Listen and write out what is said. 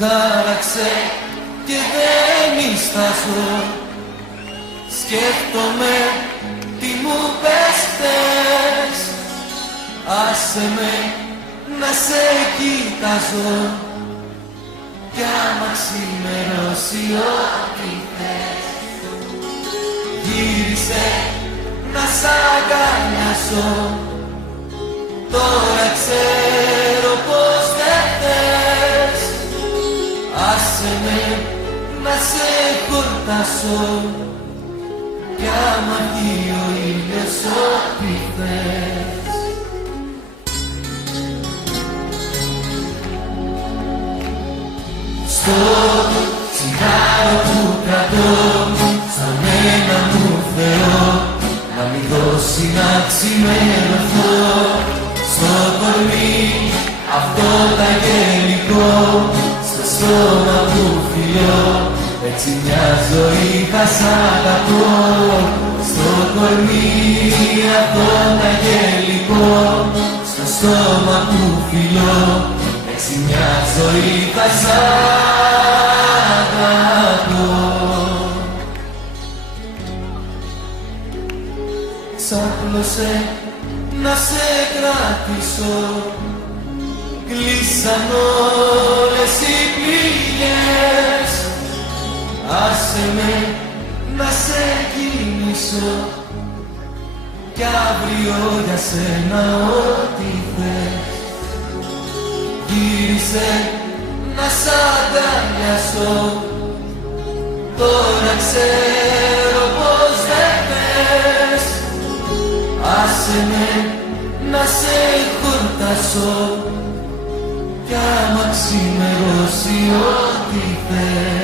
Χάραξε και δεν νιστάζω. Σκέφτομαι τι μου πες χτες. Άσε με να σε κοιτάζω. Κι άμα ξημερώσει ό,τι θες, γύρισε να σ' αγκαλιάσω. Τώρα ξέρω πως δεν θες. Άσε με να σε χορτάσω. Κι άμα βγει ο ήλιος ό,τι θες. Στο τσιγάρο που κρατώ, σαν ένα μου Θεό, να μην δώσει να ξημερωθώ. Στο κορμί αυτό το αγγελικό, στο στόμα που φιλώ, έτσι μια ζωή θα σ' αγαπώ. Στο κορμί αυτό το αγγελικό, στο στόμα που φιλώ, έτσι μια ζωή θα σ' αγαπώ. Ξάπλωσε να σε κρατήσω, κλείσαν όλες οι πληγές. Άσε με να σε κοιμήσω, κι αύριο για σένα ό,τι θες. Γύρισε να σ' αγκαλιάσω. Τώρα ξέρω πως δεν θες. Άσε με να σε χορτάσω. Κι άμα ξημερώσει ό,τι θες.